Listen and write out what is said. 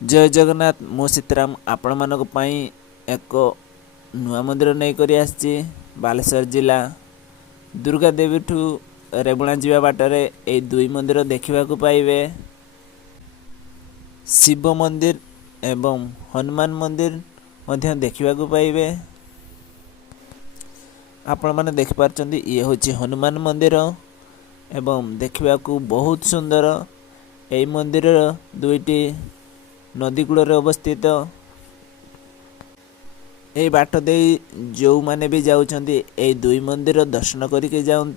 जय जगन्नाथ मु सीताराम आपण मानक पई एक नुआ मंदिर नहीं करी आसी बालेश्वर जिला दुर्गा देवी ठू रेबुणा जीवा बाटरे ए दुई मंदिर देखा पाइबे। शिव मंदिर एवं हनुमान मंदिर मध्य देखा पाइबे। आपण माने देख पारचंदी ये होची हनुमान मंदिर एवं देखा बहुत सुंदर। ए मंदिर दुईटी नदी कूल अवस्थित। ए बाट दे जो माने भी जाउछंती ए दुई मंदिर दर्शन करके जाऊँ।